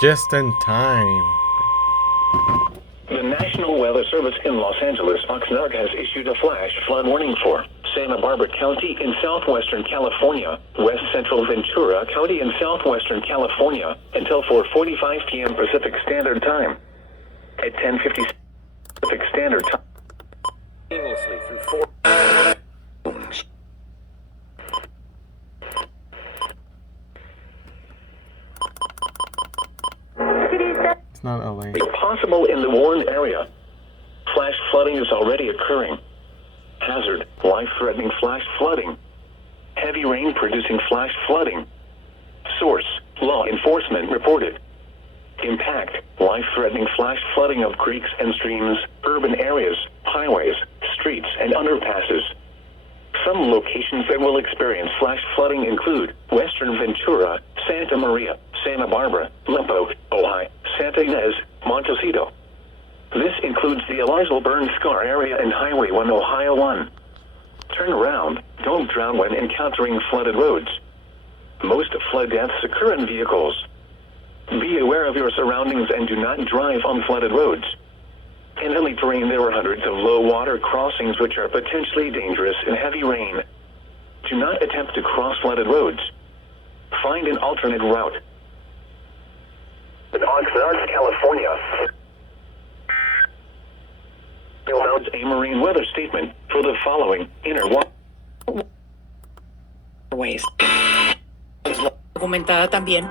Just in time. The National Weather Service in Los Angeles, Oxnard, has issued a flash flood warning for Santa Barbara County in southwestern California, west central Ventura County in southwestern California, until 4:45 p.m. Pacific Standard Time. At 10:50 Pacific Standard Time, seamlessly through four zones. It's not LA. Possible in the warned area. Flash flooding is already occurring. Hazard, life-threatening flash flooding. Heavy rain producing flash flooding. Source, law enforcement reported. Impact, life-threatening flash flooding of creeks and streams, urban areas, highways, streets, and underpasses. Some locations that will experience flash flooding include western Ventura, Santa Maria, Santa Barbara, Limpo, Ojai, Santa Ynez, Montecito. This includes the Elijah Burn Scar area and Highway 1 Ohio 1. Turn around, don't drown when encountering flooded roads. Most flood deaths occur in vehicles. Be aware of your surroundings and do not drive on flooded roads. In hilly terrain there are hundreds of low water crossings which are potentially dangerous in heavy rain. Do not attempt to cross flooded roads. Find an alternate route. In Oxnard, California, announced a marine weather statement for the following inner ways. Documentada también